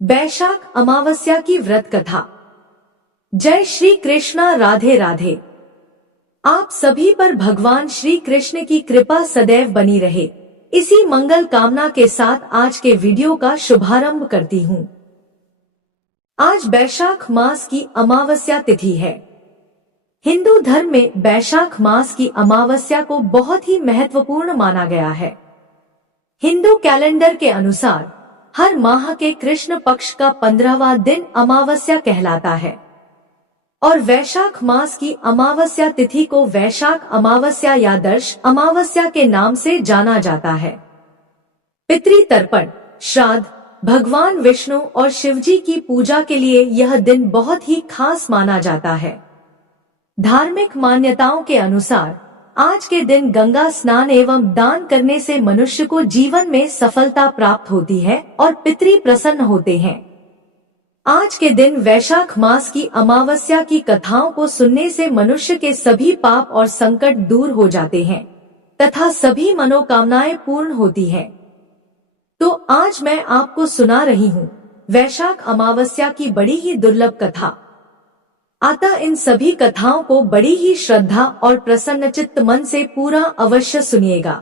वैशाख अमावस्या की व्रत कथा। जय श्री कृष्णा, राधे राधे। आप सभी पर भगवान श्री कृष्ण की कृपा सदैव बनी रहे, इसी मंगल कामना के साथ आज के वीडियो का शुभारंभ करती हूँ। आज वैशाख मास की अमावस्या तिथि है। हिंदू धर्म में वैशाख मास की अमावस्या को बहुत ही महत्वपूर्ण माना गया है। हिंदू कैलेंडर के अनुसार हर माह के कृष्ण पक्ष का 15वां दिन अमावस्या कहलाता है और वैशाख मास की अमावस्या तिथि को वैशाख अमावस्या या दर्श अमावस्या के नाम से जाना जाता है। पितृ तर्पण, श्राद्ध, भगवान विष्णु और शिवजी की पूजा के लिए यह दिन बहुत ही खास माना जाता है। धार्मिक मान्यताओं के अनुसार आज के दिन गंगा स्नान एवं दान करने से मनुष्य को जीवन में सफलता प्राप्त होती है और पितृ प्रसन्न होते हैं। आज के दिन वैशाख मास की अमावस्या की कथाओं को सुनने से मनुष्य के सभी पाप और संकट दूर हो जाते हैं तथा सभी मनोकामनाएं पूर्ण होती हैं। तो आज मैं आपको सुना रही हूँ वैशाख अमावस्या की बड़ी ही दुर्लभ कथा। अतः इन सभी कथाओं को बड़ी ही श्रद्धा और प्रसन्नचित्त मन से पूरा अवश्य सुनिएगा।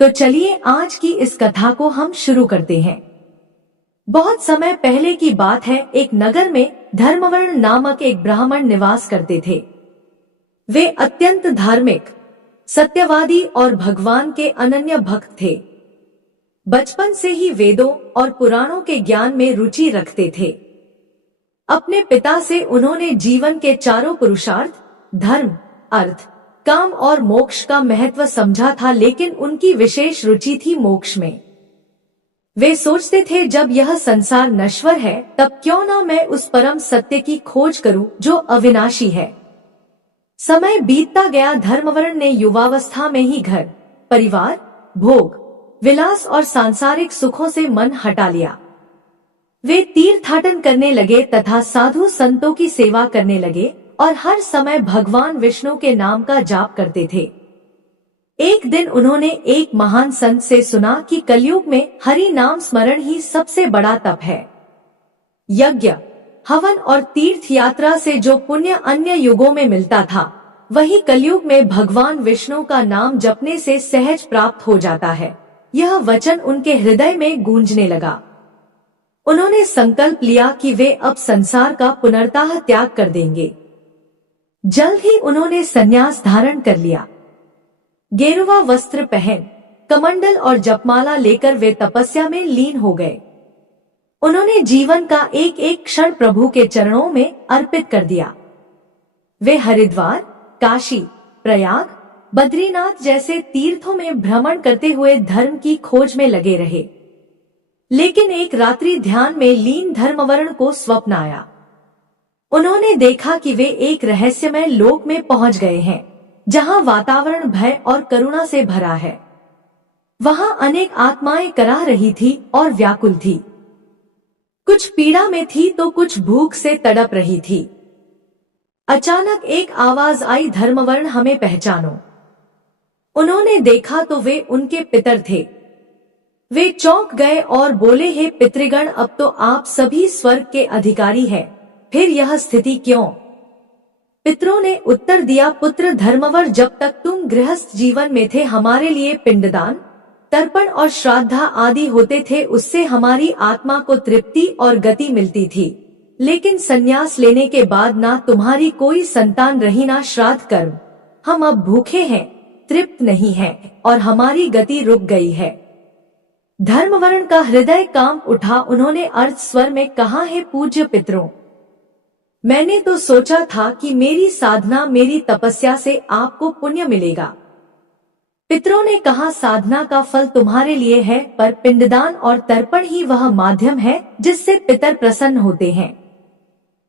तो चलिए आज की इस कथा को हम शुरू करते हैं। बहुत समय पहले की बात है, एक नगर में धर्मवर्ण नामक एक ब्राह्मण निवास करते थे। वे अत्यंत धार्मिक, सत्यवादी और भगवान के अनन्य भक्त थे। बचपन से ही वेदों और पुराणों के ज्ञान में रुचि रखते थे। अपने पिता से उन्होंने जीवन के चारों पुरुषार्थ धर्म, अर्थ, काम और मोक्ष का महत्व समझा था, लेकिन उनकी विशेष रुचि थी मोक्ष में। वे सोचते थे जब यह संसार नश्वर है तब क्यों न मैं उस परम सत्य की खोज करूं जो अविनाशी है। समय बीतता गया। धर्मवर्ण ने युवावस्था में ही घर, परिवार, भोग, विलास और सांसारिक सुखों से मन हटा लिया। वे तीर्थाटन करने लगे तथा साधु संतों की सेवा करने लगे और हर समय भगवान विष्णु के नाम का जाप करते थे। एक दिन उन्होंने एक महान संत से सुना कि कलयुग में हरि नाम स्मरण ही सबसे बड़ा तप है। यज्ञ, हवन और तीर्थ यात्रा से जो पुण्य अन्य युगों में मिलता था, वही कलयुग में भगवान विष्णु का नाम जपने से सहज प्राप्त हो जाता है। यह वचन उनके हृदय में गूंजने लगा। उन्होंने संकल्प लिया कि वे अब संसार का पुनर्तः त्याग कर देंगे। जल्द ही उन्होंने संन्यास धारण कर लिया। गेरुआ वस्त्र पहन, कमंडल और जपमाला लेकर वे तपस्या में लीन हो गए। उन्होंने जीवन का एक एक क्षण प्रभु के चरणों में अर्पित कर दिया। वे हरिद्वार, काशी, प्रयाग, बद्रीनाथ जैसे तीर्थों में भ्रमण करते हुए धर्म की खोज में लगे रहे। लेकिन एक रात्रि ध्यान में लीन धर्मवर्ण को स्वप्न आया। उन्होंने देखा कि वे एक रहस्यमय लोक में पहुंच गए हैं, जहां वातावरण भय और करुणा से भरा है। वहां अनेक आत्माएं कराह रही थी और व्याकुल थी। कुछ पीड़ा में थी तो कुछ भूख से तड़प रही थी। अचानक एक आवाज आई, धर्मवर्ण हमें पहचानो। उन्होंने देखा तो वे उनके पितर थे। वे चौंक गए और बोले, हे पितृगण, अब तो आप सभी स्वर्ग के अधिकारी हैं, फिर यह स्थिति क्यों? पितरों ने उत्तर दिया, पुत्र धर्मवर, जब तक तुम गृहस्थ जीवन में थे हमारे लिए पिंडदान, तर्पण और श्राद्धा आदि होते थे, उससे हमारी आत्मा को तृप्ति और गति मिलती थी। लेकिन संन्यास लेने के बाद ना तुम्हारी कोई संतान रही ना श्राद्ध कर्म। हम अब भूखे हैं, तृप्त नहीं हैं और हमारी गति रुक गई है। धर्मवर्ण का हृदय कांप उठा। उन्होंने अर्ध स्वर में कहा, हे पूज्य पितरों, मैंने तो सोचा था कि मेरी साधना, मेरी तपस्या से आपको पुण्य मिलेगा। पितरों ने कहा, साधना का फल तुम्हारे लिए है, पर पिंडदान और तर्पण ही वह माध्यम है जिससे पितर प्रसन्न होते हैं।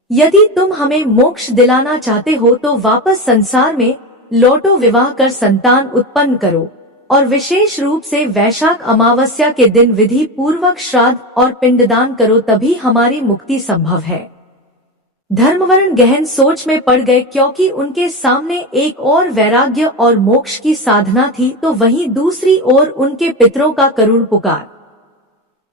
यदि तुम हमें मोक्ष दिलाना चाहते हो तो वापस संसार में लौटो, विवाह कर संतान उत्पन्न करो और विशेष रूप से वैशाख अमावस्या के दिन विधि पूर्वक श्राद्ध और पिंडदान करो, तभी हमारी मुक्ति संभव है। धर्मवर्ण गहन सोच में पड़ गए, क्योंकि उनके सामने एक और वैराग्य और मोक्ष की साधना थी तो वहीं दूसरी ओर उनके पितरों का करुण पुकार।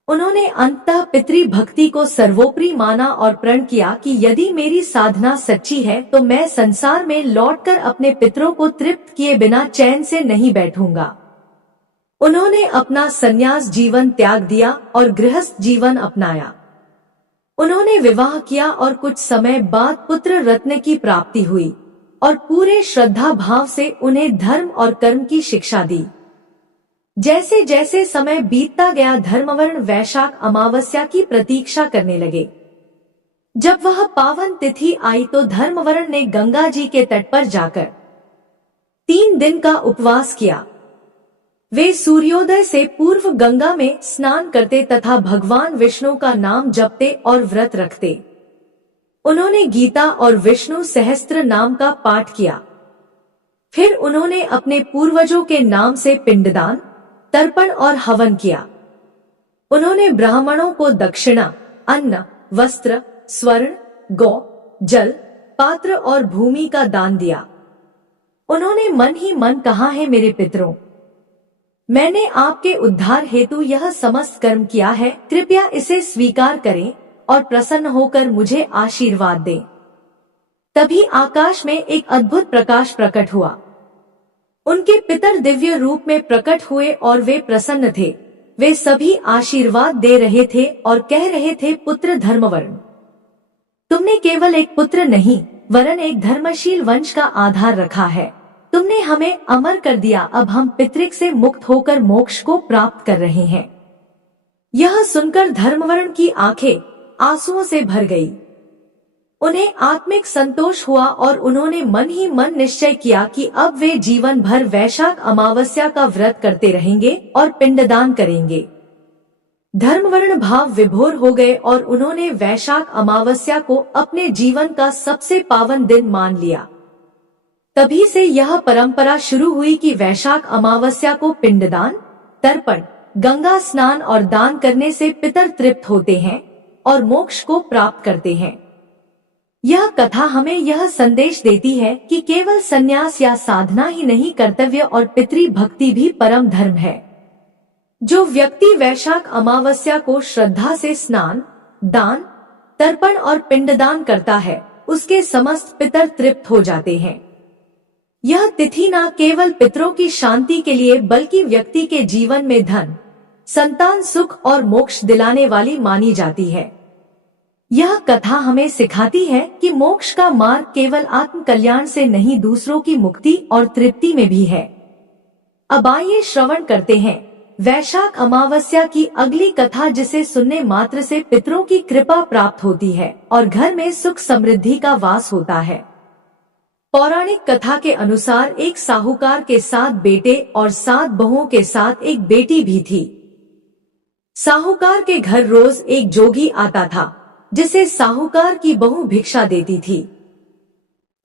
उन्होंने अंततः पितृभक्ति को सर्वोपरि माना और प्रण किया कि यदि मेरी साधना सच्ची है तो मैं संसार में लौटकर अपने पितरों को तृप्त किए बिना चैन से नहीं बैठूंगा। उन्होंने अपना संन्यास जीवन त्याग दिया और गृहस्थ जीवन अपनाया। उन्होंने विवाह किया और कुछ समय बाद पुत्र रत्न की प्राप्ति हुई और पूरे श्रद्धा भाव से उन्हें धर्म और कर्म की शिक्षा दी। जैसे जैसे समय बीतता गया धर्मवर्ण वैशाख अमावस्या की प्रतीक्षा करने लगे। जब वह पावन तिथि आई तो धर्मवर्ण ने गंगा जी के तट पर जाकर 3 दिन का उपवास किया। वे सूर्योदय से पूर्व गंगा में स्नान करते तथा भगवान विष्णु का नाम जपते और व्रत रखते। उन्होंने गीता और विष्णु सहस्त्र नाम का पाठ किया। फिर उन्होंने अपने पूर्वजों के नाम से पिंडदान, तर्पण और हवन किया। उन्होंने ब्राह्मणों को दक्षिणा, अन्न, वस्त्र, स्वर्ण, गौ, जल, पात्र और भूमि का दान दिया। उन्होंने मन ही मन कहा, है मेरे पितरों, मैंने आपके उद्धार हेतु यह समस्त कर्म किया है, कृपया इसे स्वीकार करें और प्रसन्न होकर मुझे आशीर्वाद दें। तभी आकाश में एक अद्भुत प्रकाश प्रकट हुआ। उनके पितर दिव्य रूप में प्रकट हुए और वे प्रसन्न थे। वे सभी आशीर्वाद दे रहे थे और कह रहे थे, पुत्र धर्मवर्ण, तुमने केवल एक पुत्र नहीं वरन एक धर्मशील वंश का आधार रखा है। तुमने हमें अमर कर दिया। अब हम पितृक से मुक्त होकर मोक्ष को प्राप्त कर रहे हैं। यह सुनकर धर्मवर्ण की आंखें आंसुओं से भर गई। उन्हें आत्मिक संतोष हुआ और उन्होंने मन ही मन निश्चय किया कि अब वे जीवन भर वैशाख अमावस्या का व्रत करते रहेंगे और पिंडदान करेंगे। धर्मवर्ण भाव विभोर हो गए और उन्होंने वैशाख अमावस्या को अपने जीवन का सबसे पावन दिन मान लिया। तभी से यह परंपरा शुरू हुई कि वैशाख अमावस्या को पिंडदान, तर्पण, गंगा स्नान और दान करने से पितर तृप्त होते हैं और मोक्ष को प्राप्त करते हैं। यह कथा हमें यह संदेश देती है कि केवल संन्यास या साधना ही नहीं, कर्तव्य और पितृ भक्ति भी परम धर्म है। जो व्यक्ति वैशाख अमावस्या को श्रद्धा से स्नान, दान, तर्पण और पिंडदान करता है, उसके समस्त पितर तृप्त हो जाते हैं। यह तिथि न केवल पितरों की शांति के लिए बल्कि व्यक्ति के जीवन में धन, संतान सुख और मोक्ष दिलाने वाली मानी जाती है। यह कथा हमें सिखाती है कि मोक्ष का मार्ग केवल आत्म कल्याण से नहीं, दूसरों की मुक्ति और तृप्ति में भी है। अब आइए श्रवण करते हैं वैशाख अमावस्या की अगली कथा, जिसे सुनने मात्र से पितरों की कृपा प्राप्त होती है और घर में सुख समृद्धि का वास होता है। पौराणिक कथा के अनुसार एक साहूकार के 7 बेटे और 7 बहुओं के साथ एक बेटी भी थी। साहूकार के घर रोज एक जोगी आता था, जिसे साहूकार की बहू भिक्षा देती थी।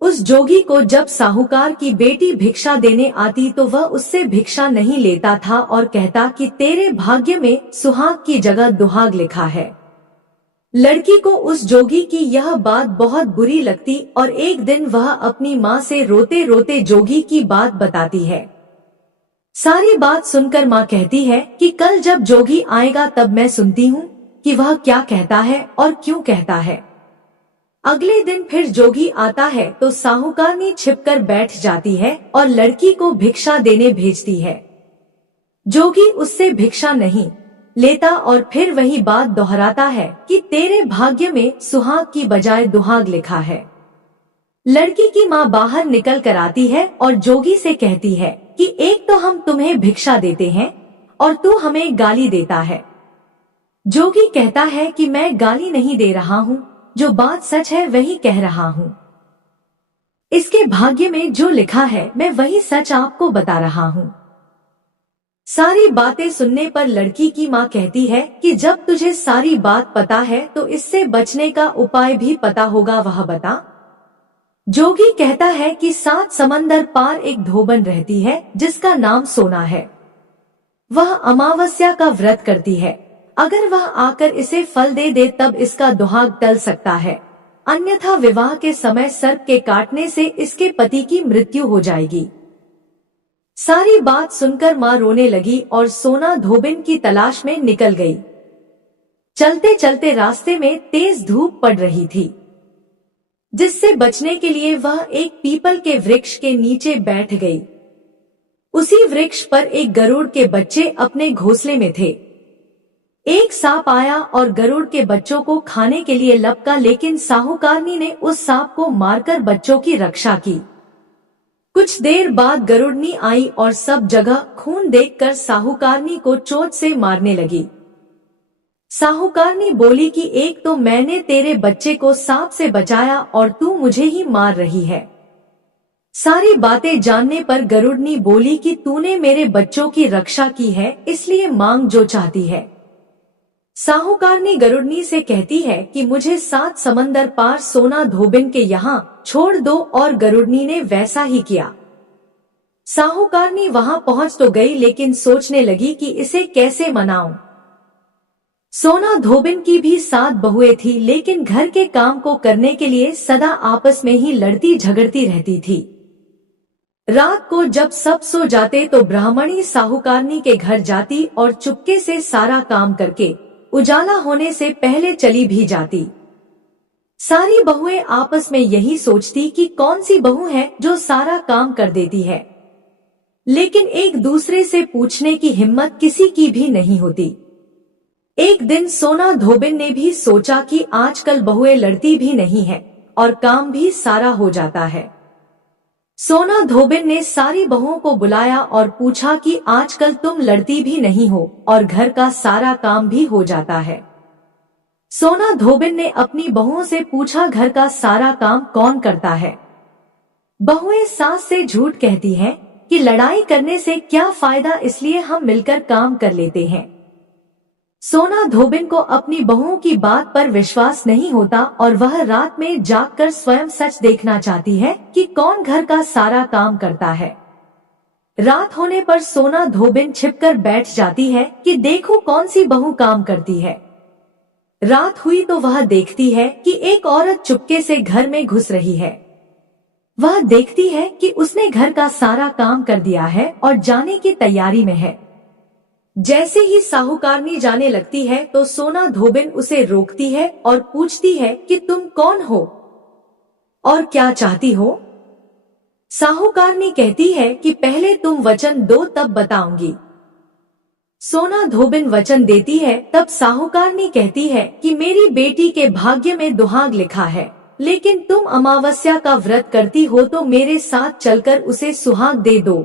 उस जोगी को जब साहूकार की बेटी भिक्षा देने आती तो वह उससे भिक्षा नहीं लेता था और कहता कि तेरे भाग्य में सुहाग की जगह दुहाग लिखा है। लड़की को उस जोगी की यह बात बहुत बुरी लगती और एक दिन वह अपनी माँ से रोते रोते जोगी की बात बताती है। सारी बात सुनकर माँ कहती है कि कल जब जोगी आएगा तब मैं सुनती हूँ कि वह क्या कहता है और क्यों कहता है। अगले दिन फिर जोगी आता है तो साहूकारनी छिपकर बैठ जाती है और लड़की को भिक्षा देने भेजती है। जोगी उससे भिक्षा नहीं लेता और फिर वही बात दोहराता है कि तेरे भाग्य में सुहाग की बजाय दुहाग लिखा है। लड़की की माँ बाहर निकल कर आती है और जोगी से कहती है कि एक तो हम तुम्हें भिक्षा देते हैं और तू हमें गाली देता है। जोगी कहता है कि मैं गाली नहीं दे रहा हूँ, जो बात सच है वही कह रहा हूँ। इसके भाग्य में जो लिखा है मैं वही सच आपको बता रहा हूँ। सारी बातें सुनने पर लड़की की माँ कहती है कि जब तुझे सारी बात पता है तो इससे बचने का उपाय भी पता होगा, वह बता। जोगी कहता है कि 7 समंदर पार एक धोबन रहती है जिसका नाम सोना है। वह अमावस्या का व्रत करती है। अगर वह आकर इसे फल दे दे तब इसका दुहाग टल सकता है, अन्यथा विवाह के समय सर्प के काटने से इसके पति की मृत्यु हो जाएगी। सारी बात सुनकर माँ रोने लगी और सोना धोबिन की तलाश में निकल गई। चलते चलते रास्ते में तेज धूप पड़ रही थी, जिससे बचने के लिए वह एक पीपल के वृक्ष के नीचे बैठ गई। उसी वृक्ष पर एक गरुड़ के बच्चे अपने घोंसले में थे। एक सांप आया और गरुड़ के बच्चों को खाने के लिए लपका, लेकिन साहूकारनी ने उस सांप को मारकर बच्चों की रक्षा की। कुछ देर बाद गरुड़नी आई और सब जगह खून देखकर साहूकारनी को चोट से मारने लगी। साहूकारनी बोली कि एक तो मैंने तेरे बच्चे को सांप से बचाया और तू मुझे ही मार रही है। सारी बातें जानने पर गरुड़नी बोली कि तूने मेरे बच्चों की रक्षा की है, इसलिए मांग जो चाहती है। साहूकारनी गरुड़नी से कहती है कि मुझे 7 समंदर पार सोना धोबिन के यहाँ छोड़ दो, और गरुड़नी ने वैसा ही किया। साहूकारनी वहां पहुंच तो गई, लेकिन सोचने लगी कि इसे कैसे मनाऊं। सोना धोबिन की भी 7 बहुएं थी, लेकिन घर के काम को करने के लिए सदा आपस में ही लड़ती झगड़ती रहती थी। रात को जब सब सो जाते तो ब्राह्मणी साहूकारनी के घर जाती और चुपके से सारा काम करके उजाला होने से पहले चली भी जाती। सारी बहुएं आपस में यही सोचती कि कौन सी बहू है जो सारा काम कर देती है, लेकिन एक दूसरे से पूछने की हिम्मत किसी की भी नहीं होती। एक दिन सोना धोबिन ने भी सोचा कि आजकल बहुएं लड़ती भी नहीं है और काम भी सारा हो जाता है। सोना धोबिन ने सारी बहुओं को बुलाया और पूछा कि आजकल तुम लड़ती भी नहीं हो और घर का सारा काम भी हो जाता है। सोना धोबिन ने अपनी बहुओं से पूछा, घर का सारा काम कौन करता है? बहुएं सास से झूठ कहती हैं कि लड़ाई करने से क्या फायदा, इसलिए हम मिलकर काम कर लेते हैं। सोना धोबिन को अपनी बहुओं की बात पर विश्वास नहीं होता और वह रात में जागकर स्वयं सच देखना चाहती है कि कौन घर का सारा काम करता है। रात होने पर सोना धोबिन छिपकर बैठ जाती है कि देखो कौन सी बहू काम करती है। रात हुई तो वह देखती है कि एक औरत चुपके से घर में घुस रही है। वह देखती है कि उसने घर का सारा काम कर दिया है और जाने की तैयारी में है। जैसे ही साहूकारनी जाने लगती है तो सोना धोबिन उसे रोकती है और पूछती है कि तुम कौन हो और क्या चाहती हो? साहूकारनी कहती है कि पहले तुम वचन दो तब बताऊंगी। सोना धोबिन वचन देती है। तब साहूकारनी कहती है कि मेरी बेटी के भाग्य में दुहाग लिखा है, लेकिन तुम अमावस्या का व्रत करती हो तो मेरे साथ चलकर उसे सुहाग दे दो।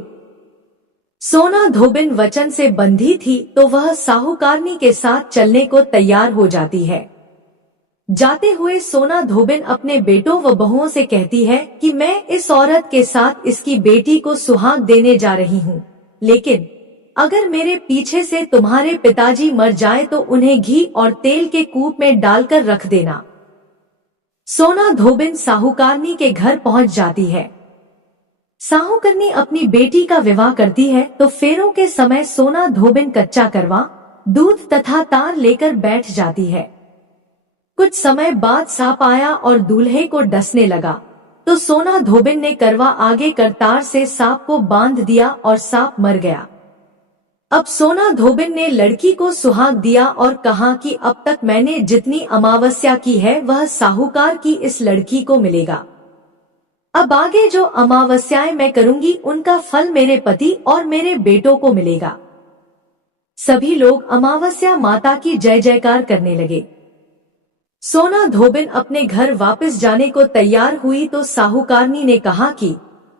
सोना धोबिन वचन से बंधी थी तो वह साहूकारनी के साथ चलने को तैयार हो जाती है। जाते हुए सोना धोबिन अपने बेटों व बहुओं से कहती है कि मैं इस औरत के साथ इसकी बेटी को सुहाग देने जा रही हूँ, लेकिन अगर मेरे पीछे से तुम्हारे पिताजी मर जाए तो उन्हें घी और तेल के कूप में डालकर रख देना। सोना धोबिन साहूकारनी के घर पहुँच जाती है। साहूकारनी अपनी बेटी का विवाह करती है तो फेरों के समय सोना धोबिन कच्चा करवा, दूध तथा तार लेकर बैठ जाती है। कुछ समय बाद सांप आया और दूल्हे को डसने लगा तो सोना धोबिन ने करवा आगे कर तार से सांप को बांध दिया और सांप मर गया। अब सोना धोबिन ने लड़की को सुहाग दिया और कहा कि अब तक मैंने जितनी अमावस्या की है वह साहूकार की इस लड़की को मिलेगा। अब आगे जो अमावस्याएं मैं करूंगी उनका फल मेरे पति और मेरे बेटों को मिलेगा। सभी लोग अमावस्या माता की जय जयकार करने लगे। सोना धोबिन अपने घर वापस जाने को तैयार हुई तो साहूकारनी ने कहा कि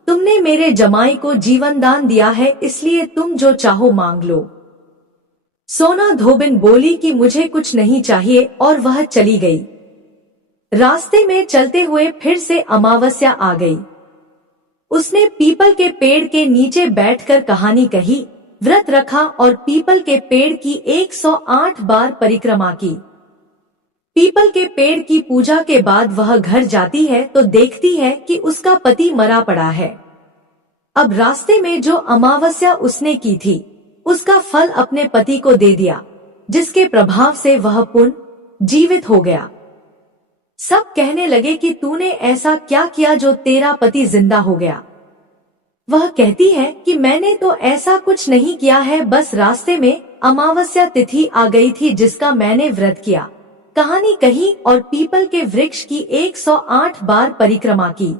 तुमने मेरे जमाई को जीवन दान दिया है, इसलिए तुम जो चाहो मांग लो। सोना धोबिन बोली कि मुझे कुछ नहीं चाहिए और वह चली गई। रास्ते में चलते हुए फिर से अमावस्या आ गई। उसने पीपल के पेड़ के नीचे बैठकर कहानी कही, व्रत रखा और पीपल के पेड़ की 108 बार परिक्रमा की। पीपल के पेड़ की पूजा के बाद वह घर जाती है तो देखती है कि उसका पति मरा पड़ा है। अब रास्ते में जो अमावस्या उसने की थी उसका फल अपने पति को दे दिया, जिसके प्रभाव से वह पुनः जीवित हो गया। सब कहने लगे कि तूने ऐसा क्या किया जो तेरा पति जिंदा हो गया? वह कहती है कि मैंने तो ऐसा कुछ नहीं किया है, बस रास्ते में अमावस्या तिथि आ गई थी जिसका मैंने व्रत किया, कहानी कही और पीपल के वृक्ष की 108 बार परिक्रमा की।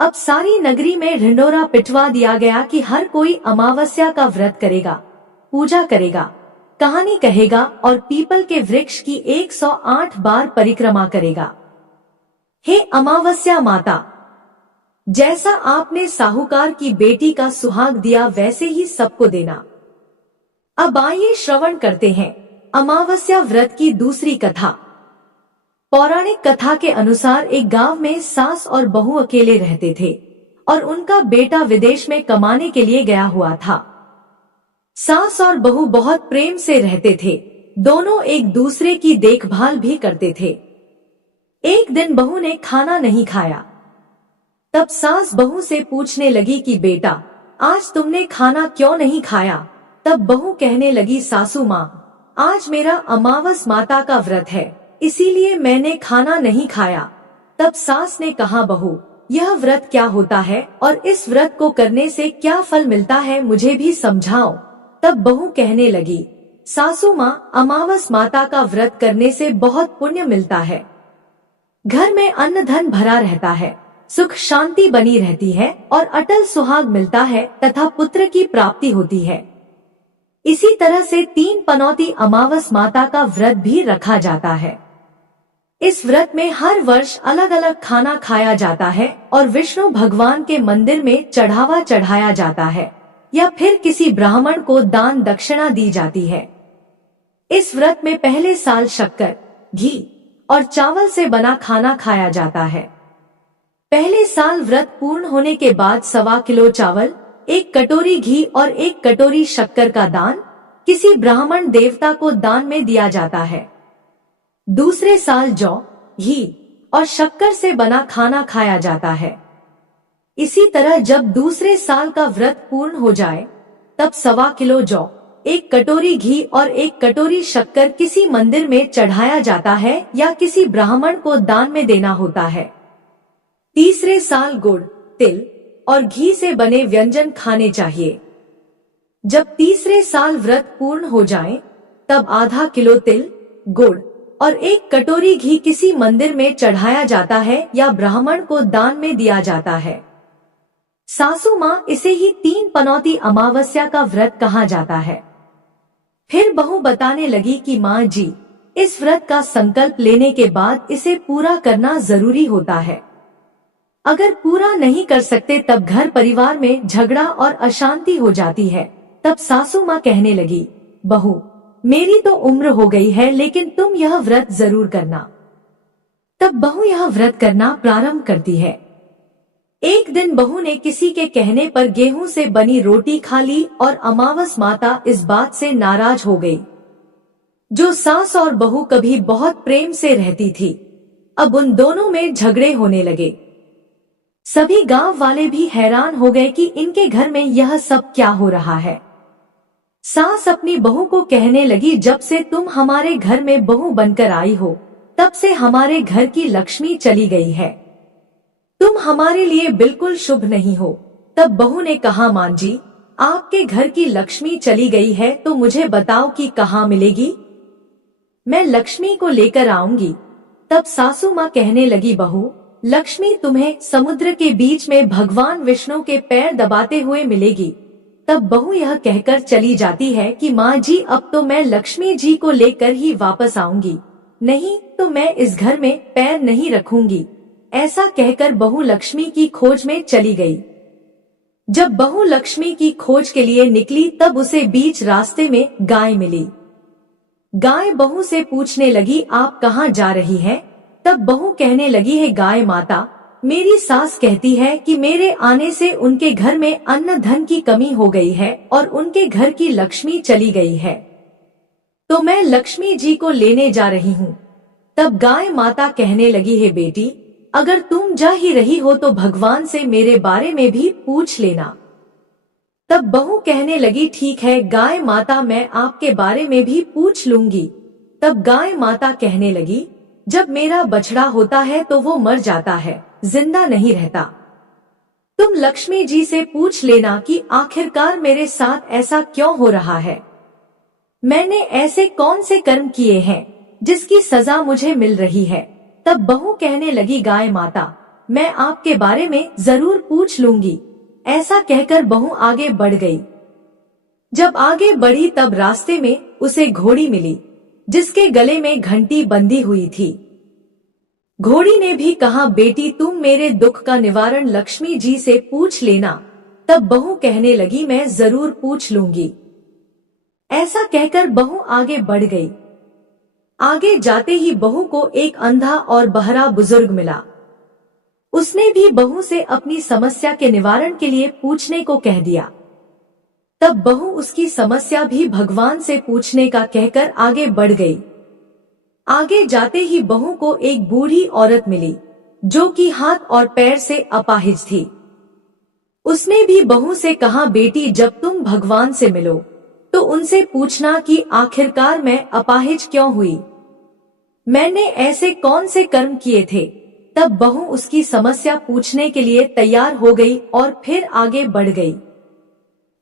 अब सारी नगरी में ढिंढोरा पिटवा दिया गया कि हर कोई अमावस्या का व्रत करेगा, पूजा करेगा, कहानी कहेगा और पीपल के वृक्ष की 108 बार परिक्रमा करेगा। हे अमावस्या माता, जैसा आपने साहूकार की बेटी का सुहाग दिया वैसे ही सबको देना। अब आइए श्रवण करते हैं अमावस्या व्रत की दूसरी कथा। पौराणिक कथा के अनुसार एक गांव में सास और बहू अकेले रहते थे और उनका बेटा विदेश में कमाने के लिए गया हुआ था। सास और बहू बहुत प्रेम से रहते थे, दोनों एक दूसरे की देखभाल भी करते थे। एक दिन बहू ने खाना नहीं खाया, तब सास बहू से पूछने लगी कि बेटा, आज तुमने खाना क्यों नहीं खाया? तब बहू कहने लगी, सासू माँ, आज मेरा अमावस माता का व्रत है, इसीलिए मैंने खाना नहीं खाया। तब सास ने कहा, बहू, यह व्रत क्या होता है और इस व्रत को करने से क्या फल मिलता है, मुझे भी समझाओ। तब बहू कहने लगी, सासू माँ, अमावस माता का व्रत करने से बहुत पुण्य मिलता है, घर में अन्न धन भरा रहता है, सुख शांति बनी रहती है और अटल सुहाग मिलता है तथा पुत्र की प्राप्ति होती है। इसी तरह से 3 पनौती अमावस माता का व्रत भी रखा जाता है। इस व्रत में हर वर्ष अलग अलग खाना खाया जाता है और विष्णु भगवान के मंदिर में चढ़ावा चढ़ाया जाता है या फिर किसी ब्राह्मण को दान दक्षिणा दी जाती है। इस व्रत में पहले साल शक्कर, घी और चावल से बना खाना खाया जाता है। पहले साल व्रत पूर्ण होने के बाद 1.25 किलो चावल, 1 कटोरी घी और 1 कटोरी शक्कर का दान किसी ब्राह्मण देवता को दान में दिया जाता है। दूसरे साल जौ, घी और शक्कर से बना खाना खाया जाता है। इसी तरह जब दूसरे साल का व्रत पूर्ण हो जाए तब 1.25 किलो जौ, 1 कटोरी घी और 1 कटोरी शक्कर किसी मंदिर में चढ़ाया जाता है या किसी ब्राह्मण को दान में देना होता है। तीसरे साल गुड़, तिल और घी से बने व्यंजन खाने चाहिए। जब तीसरे साल व्रत पूर्ण हो जाए तब आधा किलो तिल, गुड़ और 1 कटोरी घी किसी मंदिर में चढ़ाया जाता है या ब्राह्मण को दान में दिया जाता है। सासू माँ, इसे ही 3 पनौती अमावस्या का व्रत कहा जाता है। फिर बहू बताने लगी कि माँ जी, इस व्रत का संकल्प लेने के बाद इसे पूरा करना जरूरी होता है। अगर पूरा नहीं कर सकते तब घर परिवार में झगड़ा और अशांति हो जाती है। तब सासू माँ कहने लगी, बहू, मेरी तो उम्र हो गई है लेकिन तुम यह व्रत जरूर करना। तब बहू यह व्रत करना प्रारंभ करती है। एक दिन बहू ने किसी के कहने पर गेहूं से बनी रोटी खा ली और अमावस माता इस बात से नाराज हो गई। जो सास और बहू कभी बहुत प्रेम से रहती थी, अब उन दोनों में झगड़े होने लगे। सभी गांव वाले भी हैरान हो गए कि इनके घर में यह सब क्या हो रहा है। सास अपनी बहू को कहने लगी, जब से तुम हमारे घर में बहू बनकर आई हो तब से हमारे घर की लक्ष्मी चली गई है, तुम हमारे लिए बिल्कुल शुभ नहीं हो। तब बहू ने कहा, मां जी, आपके घर की लक्ष्मी चली गई है तो मुझे बताओ कि कहाँ मिलेगी, मैं लक्ष्मी को लेकर आऊंगी। तब सासू माँ कहने लगी, बहू, लक्ष्मी तुम्हें समुद्र के बीच में भगवान विष्णु के पैर दबाते हुए मिलेगी। तब बहू यह कहकर चली जाती है कि माँ जी, अब तो मैं लक्ष्मी जी को लेकर ही वापस आऊंगी, नहीं तो मैं इस घर में पैर नहीं रखूंगी। ऐसा कहकर बहू लक्ष्मी की खोज में चली गई। जब बहू लक्ष्मी की खोज के लिए निकली तब उसे बीच रास्ते में गाय मिली। गाय बहू से पूछने लगी, आप कहाँ जा रही हैं? तब बहू कहने लगी है, गाय माता, मेरी सास कहती है कि मेरे आने से उनके घर में अन्न धन की कमी हो गई है और उनके घर की लक्ष्मी चली गई है, तो मैं लक्ष्मी जी को लेने जा रही हूँ। तब गाय माता कहने लगी है, बेटी, अगर तुम जा ही रही हो तो भगवान से मेरे बारे में भी पूछ लेना। तब बहू कहने लगी, ठीक है गाय माता, मैं आपके बारे में भी पूछ लूंगी। तब गाय माता कहने लगी, जब मेरा बछड़ा होता है तो वो मर जाता है, जिंदा नहीं रहता। तुम लक्ष्मी जी से पूछ लेना कि आखिरकार मेरे साथ ऐसा क्यों हो रहा है। मैंने ऐसे कौन से कर्म किए हैं जिसकी सजा मुझे मिल रही है। तब बहू कहने लगी, गाय माता, मैं आपके बारे में जरूर पूछ लूंगी। ऐसा कहकर बहू आगे बढ़ गई। जब आगे बढ़ी तब रास्ते में उसे घोड़ी मिली जिसके गले में घंटी बंधी हुई थी। घोड़ी ने भी कहा, बेटी तुम मेरे दुख का निवारण लक्ष्मी जी से पूछ लेना। तब बहू कहने लगी, मैं जरूर पूछ लूंगी। ऐसा कहकर बहू आगे बढ़ गई। आगे जाते ही बहू को एक अंधा और बहरा बुजुर्ग मिला। उसने भी बहू से अपनी समस्या के निवारण के लिए पूछने को कह दिया। तब बहू उसकी समस्या भी भगवान से पूछने का कहकर आगे बढ़ गई। आगे जाते ही बहू को एक बूढ़ी औरत मिली जो कि हाथ और पैर से अपाहिज थी। उसने भी बहू से कहा, बेटी जब तुम भगवान से मिलो तो उनसे पूछना कि आखिरकार मैं अपाहिज क्यों हुई, मैंने ऐसे कौन से कर्म किए थे। तब बहू उसकी समस्या पूछने के लिए तैयार हो गई और फिर आगे बढ़ गई।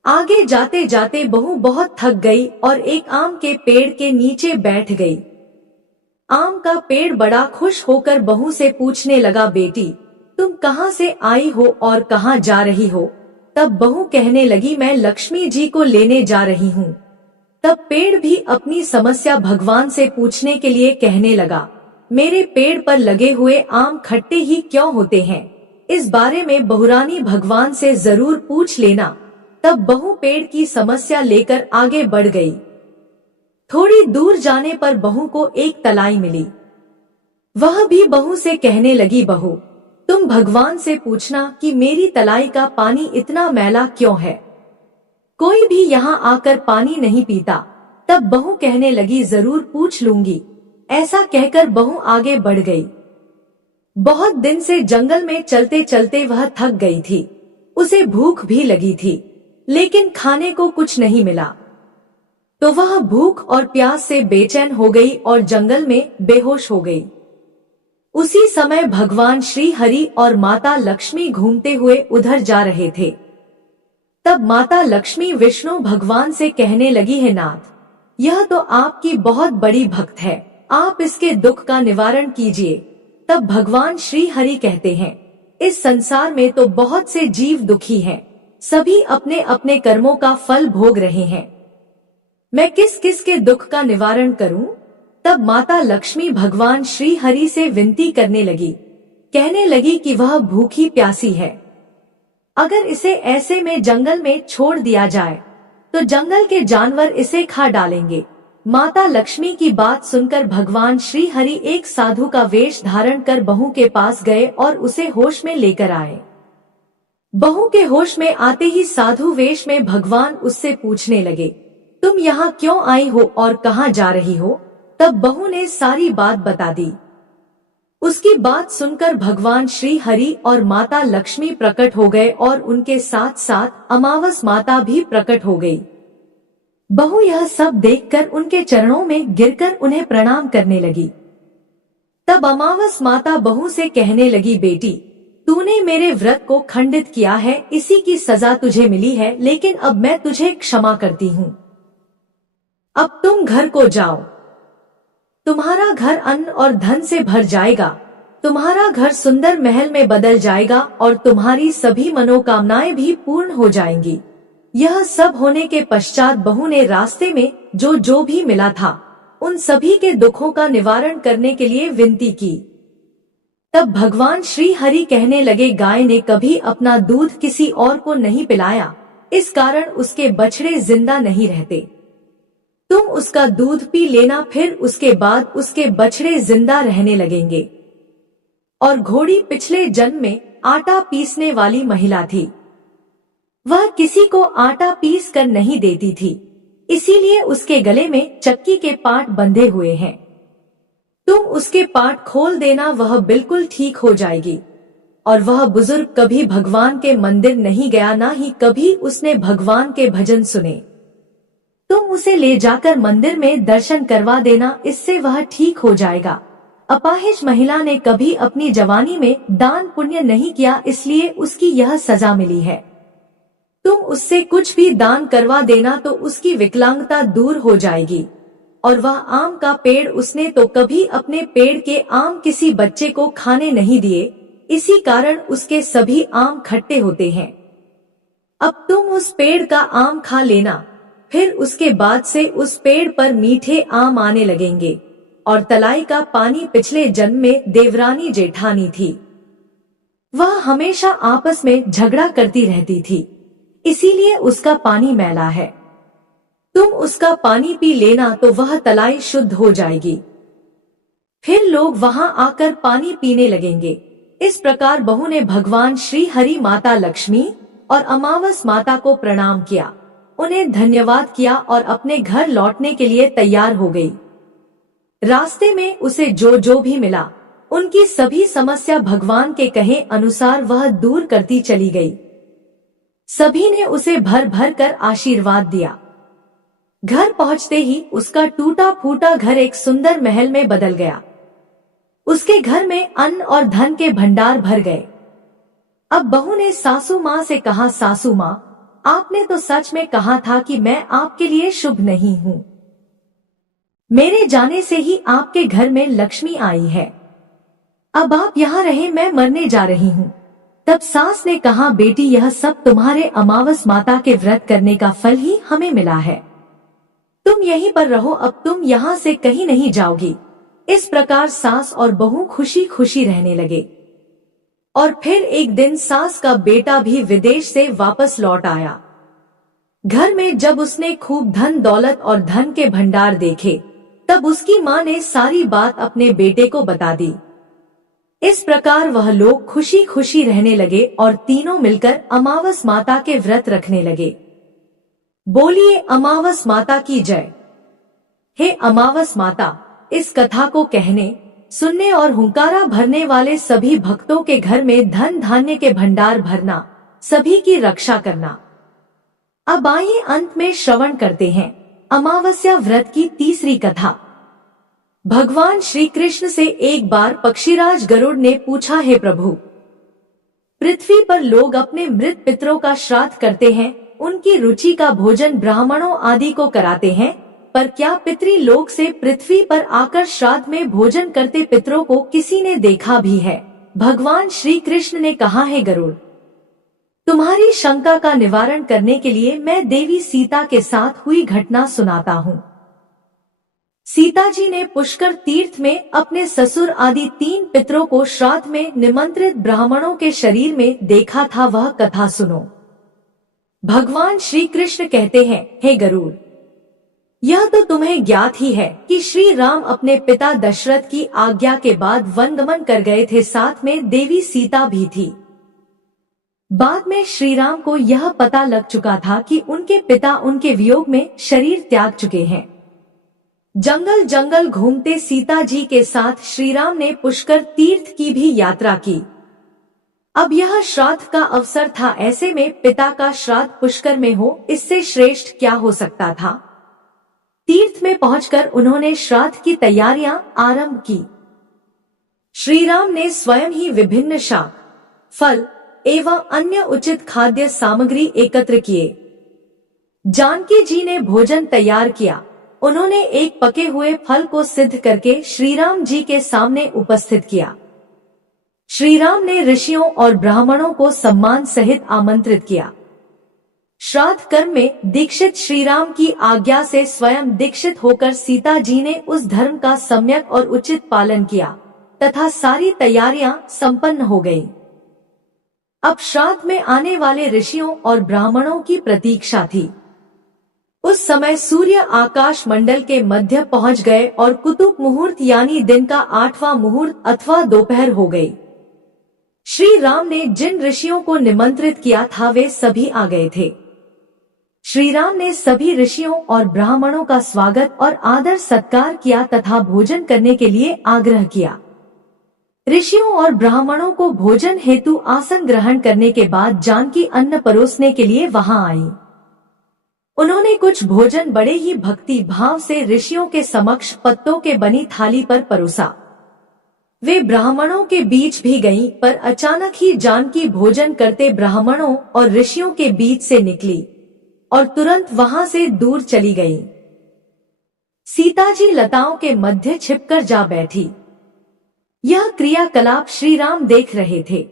आगे जाते जाते बहू बहुत थक गई और एक आम के पेड़ के नीचे बैठ गई। आम का पेड़ बड़ा खुश होकर बहू से पूछने लगा, बेटी तुम कहाँ से आई हो और कहाँ जा रही हो। तब बहू कहने लगी, मैं लक्ष्मी जी को लेने जा रही हूँ। तब पेड़ भी अपनी समस्या भगवान से पूछने के लिए कहने लगा, मेरे पेड़ पर लगे हुए आम खट्टे ही क्यों होते हैं, इस बारे में बहुरानी भगवान से जरूर पूछ लेना। तब बहू पेड़ की समस्या लेकर आगे बढ़ गई। थोड़ी दूर जाने पर बहू को एक तलाई मिली। वह भी बहू से कहने लगी, बहू तुम भगवान से पूछना कि मेरी तलाई का पानी इतना मैला क्यों है, कोई भी यहाँ आकर पानी नहीं पीता। तब बहू कहने लगी, जरूर पूछ लूंगी। ऐसा कहकर बहू आगे बढ़ गई। बहुत दिन से जंगल में चलते चलते वह थक गई थी। उसे भूख भी लगी थी लेकिन खाने को कुछ नहीं मिला, तो वह भूख और प्यास से बेचैन हो गई और जंगल में बेहोश हो गई। उसी समय भगवान श्री हरि और माता लक्ष्मी घूमते हुए उधर जा रहे थे। तब माता लक्ष्मी विष्णु भगवान से कहने लगी, है नाथ, यह तो आपकी बहुत बड़ी भक्त है, आप इसके दुख का निवारण कीजिए। तब भगवान श्री हरि कहते हैं, इस संसार में तो बहुत से जीव दुखी हैं, सभी अपने अपने कर्मों का फल भोग रहे हैं, मैं किस किस के दुख का निवारण करूं। तब माता लक्ष्मी भगवान श्री हरि से विनती करने लगी, कहने लगी कि वह भूखी प्यासी है, अगर इसे ऐसे में जंगल में छोड़ दिया जाए तो जंगल के जानवर इसे खा डालेंगे। माता लक्ष्मी की बात सुनकर भगवान श्री हरि एक साधु का वेश धारण कर बहू के पास गए और उसे होश में लेकर आए। बहू के होश में आते ही साधु वेश में भगवान उससे पूछने लगे, तुम यहाँ क्यों आई हो और कहाँ जा रही हो। तब बहू ने सारी बात बता दी। उसकी बात सुनकर भगवान श्री हरि और माता लक्ष्मी प्रकट हो गए और उनके साथ साथ अमावस माता भी प्रकट हो गई। बहू यह सब देखकर उनके चरणों में गिरकर उन्हें प्रणाम करने लगी। तब अमावस माता बहू से कहने लगी, बेटी तूने मेरे व्रत को खंडित किया है, इसी की सजा तुझे मिली है, लेकिन अब मैं तुझे क्षमा करती हूँ। अब तुम घर को जाओ, तुम्हारा घर अन्न और धन से भर जाएगा, तुम्हारा घर सुंदर महल में बदल जाएगा और तुम्हारी सभी मनोकामनाएं भी पूर्ण हो जाएंगी। यह सब होने के पश्चात बहू ने रास्ते में जो जो भी मिला था उन सभी के दुखों का निवारण करने के लिए विनती की। तब भगवान श्री हरि कहने लगे, गाय ने कभी अपना दूध किसी और को नहीं पिलाया, इस कारण उसके बछड़े जिंदा नहीं रहते। तुम उसका दूध पी लेना, फिर उसके बाद उसके बछड़े जिंदा रहने लगेंगे। और घोड़ी पिछले जन्म में आटा पीसने वाली महिला थी, वह किसी को आटा पीस कर नहीं देती थी, इसीलिए उसके गले में चक्की के पाट बंधे हुए हैं। तुम उसके पाट खोल देना, वह बिल्कुल ठीक हो जाएगी। और वह बुजुर्ग कभी भगवान के मंदिर नहीं गया, ना ही कभी उसने भगवान के भजन सुने। तुम उसे ले जाकर मंदिर में दर्शन करवा देना, इससे वह ठीक हो जाएगा। अपाहिज महिला ने कभी अपनी जवानी में दान पुण्य नहीं किया, इसलिए उसकी यह सजा मिली है। तुम उससे कुछ भी दान करवा देना तो उसकी विकलांगता दूर हो जाएगी। और वह आम का पेड़ उसने तो कभी अपने पेड़ के आम किसी बच्चे को खाने नहीं दिए, इसी कारण उसके सभी आम खट्टे होते हैं। अब तुम उस पेड़ का आम खा लेना, फिर उसके बाद से उस पेड़ पर मीठे आम आने लगेंगे। और तलाई का पानी पिछले जन्म में देवरानी जेठानी थी। वह हमेशा आपस में झगड़ा करती रहती थी, इसीलिए उसका पानी मैला है। तुम उसका पानी पी लेना तो वह तलाई शुद्ध हो जाएगी। फिर लोग वहां आकर पानी पीने लगेंगे। इस प्रकार बहू ने भगवान श्री हरि, माता लक्ष्मी और अमावस माता को प्रणाम किया, उन्हें धन्यवाद किया और अपने घर लौटने के लिए तैयार हो गई। रास्ते में उसे जो जो भी मिला, उनकी सभी समस्या भगवान के कहे अनुसार वह दूर करती चली गई। सभी ने उसे भर भर कर आशीर्वाद दिया। घर पहुंचते ही उसका टूटा फूटा घर एक सुंदर महल में बदल गया। उसके घर में अन्न और धन के भंडार भर गए। अब बहू ने सासू माँ से कहा, सासू माँ, आपने तो सच में कहा था कि मैं आपके लिए शुभ नहीं हूँ। मेरे जाने से ही आपके घर में लक्ष्मी आई है। अब आप यहाँ रहे, मैं मरने जा रही हूँ। तब सास ने कहा, बेटी, यह सब तुम्हारे अमावस माता के व्रत करने का फल ही हमें मिला है। तुम यहीं पर रहो, अब तुम यहाँ से कहीं नहीं जाओगी। इस प्रकार सास और बहू खुशी खुशी रहने लगे। और फिर एक दिन सास का बेटा भी विदेश से वापस लौट आया। घर में जब उसने खूब धन दौलत और धन के भंडार देखे, तब उसकी माँ ने सारी बात अपने बेटे को बता दी। इस प्रकार वह लोग खुशी खुशी रहने लगे और तीनों मिलकर अमावस माता के व्रत रखने लगे। बोलिए अमावस माता की जय। हे अमावस माता, इस कथा को कहने, सुनने और हुंकारा भरने वाले सभी भक्तों के घर में धन धान्य के भंडार भरना, सभी की रक्षा करना। अब आइए अंत में श्रवण करते हैं अमावस्या व्रत की तीसरी कथा। भगवान श्री कृष्ण से एक बार पक्षीराज गरुड़ ने पूछा, हे प्रभु, पृथ्वी पर लोग अपने मृत पितरों का श्राद्ध करते हैं, उनकी रुचि का भोजन ब्राह्मणों आदि को कराते हैं, पर क्या पितरी लोक से पृथ्वी पर आकर श्राद्ध में भोजन करते पितरों को किसी ने देखा भी है? भगवान श्री कृष्ण ने कहा, हे गरुड़, तुम्हारी शंका का निवारण करने के लिए मैं देवी सीता के साथ हुई घटना सुनाता हूँ। सीता जी ने पुष्कर तीर्थ में अपने ससुर आदि 3 पितरों को श्राद्ध में निमंत्रित ब्राह्मणों के शरीर में देखा था। वह कथा सुनो। भगवान श्री कृष्ण कहते हैं, हे गरुड़, यह तो तुम्हें ज्ञात ही है कि श्री राम अपने पिता दशरथ की आज्ञा के बाद वनगमन कर गए थे, साथ में देवी सीता भी थी। बाद में श्री राम को यह पता लग चुका था कि उनके पिता उनके वियोग में शरीर त्याग चुके हैं। जंगल जंगल घूमते सीता जी के साथ श्री राम ने पुष्कर तीर्थ की भी यात्रा की। अब यह श्राद्ध का अवसर था, ऐसे में पिता का श्राद्ध पुष्कर में हो, इससे श्रेष्ठ क्या हो सकता था। तीर्थ में पहुंचकर उन्होंने श्राद्ध की तैयारियां आरंभ की। श्री राम ने स्वयं ही विभिन्न शाक, फल एवं अन्य उचित खाद्य सामग्री एकत्र किए। जानकी जी ने भोजन तैयार किया। उन्होंने एक पके हुए फल को सिद्ध करके श्री राम जी के सामने उपस्थित किया। श्री राम ने ऋषियों और ब्राह्मणों को सम्मान सहित आमंत्रित किया। श्राद्ध कर्म में दीक्षित श्री राम की आज्ञा से स्वयं दीक्षित होकर सीता जी ने उस धर्म का सम्यक और उचित पालन किया तथा सारी तैयारियां संपन्न हो गयी। अब श्राद्ध में आने वाले ऋषियों और ब्राह्मणों की प्रतीक्षा थी। उस समय सूर्य आकाश मंडल के मध्य पहुंच गए और कुतुब मुहूर्त यानी दिन का 8वां मुहूर्त अथवा दोपहर हो गई। श्री राम ने जिन ऋषियों को निमंत्रित किया था वे सभी आ गए थे। श्री राम ने सभी ऋषियों और ब्राह्मणों का स्वागत और आदर सत्कार किया तथा भोजन करने के लिए आग्रह किया। ऋषियों और ब्राह्मणों को भोजन हेतु आसन ग्रहण करने के बाद जानकी अन्न परोसने के लिए वहां आई। उन्होंने कुछ भोजन बड़े ही भक्ति भाव से ऋषियों के समक्ष पत्तों के बनी थाली पर परोसा। वे ब्राह्मणों के बीच भी गईं, पर अचानक ही जानकी भोजन करते ब्राह्मणों और ऋषियों के बीच से निकली और तुरंत वहां से दूर चली गईं। सीता जी लताओं के मध्य छिपकर जा बैठी। यह क्रियाकलाप श्री राम देख रहे थे।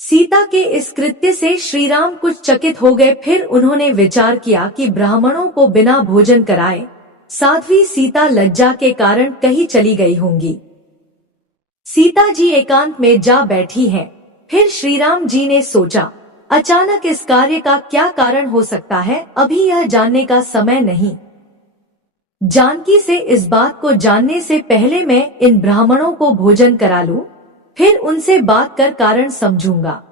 सीता के इस कृत्य से श्री राम कुछ चकित हो गए। फिर उन्होंने विचार किया कि ब्राह्मणों को बिना भोजन कराए साध्वी सीता लज्जा के कारण कहीं चली गई होंगी। सीता जी एकांत में जा बैठी हैं। फिर श्री राम जी ने सोचा, अचानक इस कार्य का क्या कारण हो सकता है, अभी यह जानने का समय नहीं। जानकी से इस बात को जानने से पहले मैं इन ब्राह्मणों को भोजन करा लूं, फिर उनसे बात कर कारण समझूंगा।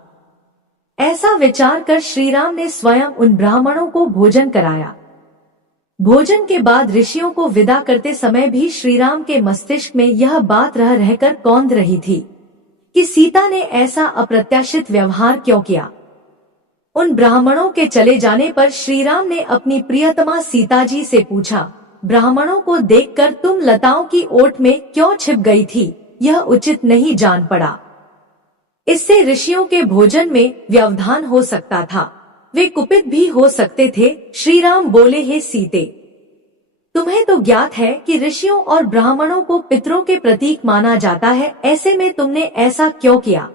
ऐसा विचार कर श्री राम ने स्वयं उन ब्राह्मणों को भोजन कराया। भोजन के बाद ऋषियों को विदा करते समय भी श्री राम के मस्तिष्क में यह बात रह रहकर कौंध रही थी कि सीता ने ऐसा अप्रत्याशित व्यवहार क्यों किया। उन ब्राह्मणों के चले जाने पर श्री राम ने अपनी प्रियतमा सीता जी से पूछा, ब्राह्मणों को देखकर तुम लताओं की ओट में क्यों छिप गई थी, यह उचित नहीं जान पड़ा। इससे ऋषियों के भोजन में व्यवधान हो सकता था, वे कुपित भी हो सकते थे। श्री राम बोले, हे सीते, तुम्हें तो ज्ञात है कि ऋषियों और ब्राह्मणों को पितरों के प्रतीक माना जाता है, ऐसे में तुमने ऐसा क्यों किया?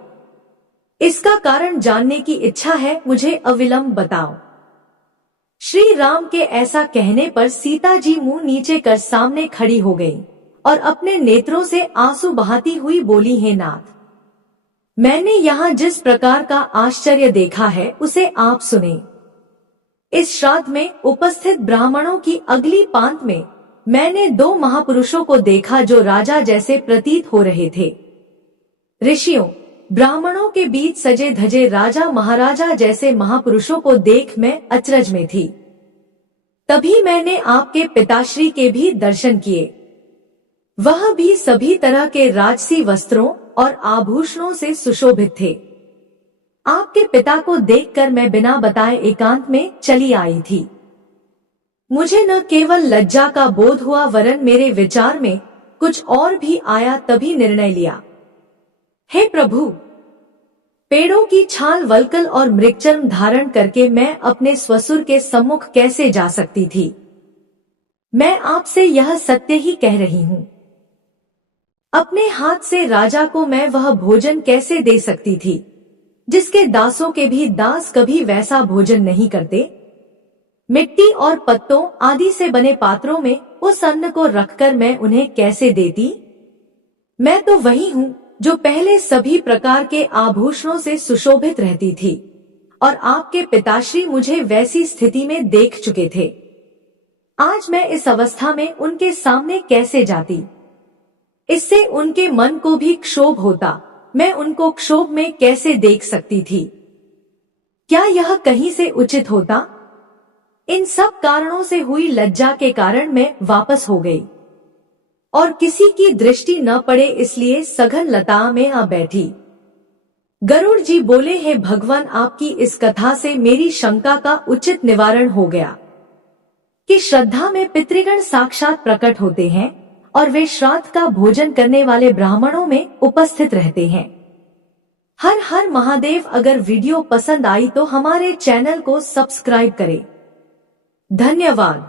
इसका कारण जानने की इच्छा है, मुझे अविलंब बताओ। श्री राम के ऐसा कहने पर सीता जी मुंह नीचे कर सामने खड़ी हो गई और अपने नेत्रों से आंसू बहाती हुई बोली, हे नाथ, मैंने यहाँ जिस प्रकार का आश्चर्य देखा है उसे आप सुने। इस श्राद्ध में उपस्थित ब्राह्मणों की अगली पांत में मैंने दो महापुरुषों को देखा जो राजा जैसे प्रतीत हो रहे थे। ऋषियों ब्राह्मणों के बीच सजे धजे राजा महाराजा जैसे महापुरुषों को देख मैं अचरज में थी। तभी मैंने आपके पिताश्री के भी दर्शन किए, वह भी सभी तरह के राजसी वस्त्रों और आभूषणों से सुशोभित थे। आपके पिता को देखकर मैं बिना बताए एकांत में चली आई थी। मुझे न केवल लज्जा का बोध हुआ वरन मेरे विचार में कुछ और भी आया। तभी निर्णय लिया, हे प्रभु, पेड़ों की छाल वल्कल और मृगचर्म धारण करके मैं अपने स्वसुर के सम्मुख कैसे जा सकती थी। मैं आपसे यह सत्य ही कह रही हूँ। अपने हाथ से राजा को मैं वह भोजन कैसे दे सकती थी जिसके दासों के भी दास कभी वैसा भोजन नहीं करते। मिट्टी और पत्तों आदि से बने पात्रों में उस अन्न को रखकर मैं उन्हें कैसे देती। मैं तो वही हूँ जो पहले सभी प्रकार के आभूषणों से सुशोभित रहती थी और आपके पिताश्री मुझे वैसी स्थिति में देख चुके थे। आज मैं इस अवस्था में उनके सामने कैसे जाती। इससे उनके मन को भी क्षोभ होता, मैं उनको क्षोभ में कैसे देख सकती थी। क्या यह कहीं से उचित होता? इन सब कारणों से हुई लज्जा के कारण मैं वापस हो गई और किसी की दृष्टि न पड़े इसलिए सघन लता में आ बैठी। गरुड़ जी बोले, हे भगवान, आपकी इस कथा से मेरी शंका का उचित निवारण हो गया कि श्रद्धा में पितृगण साक्षात प्रकट होते हैं और वे श्राद्ध का भोजन करने वाले ब्राह्मणों में उपस्थित रहते हैं। हर हर महादेव। अगर वीडियो पसंद आई तो हमारे चैनल को सब्सक्राइब करें। धन्यवाद।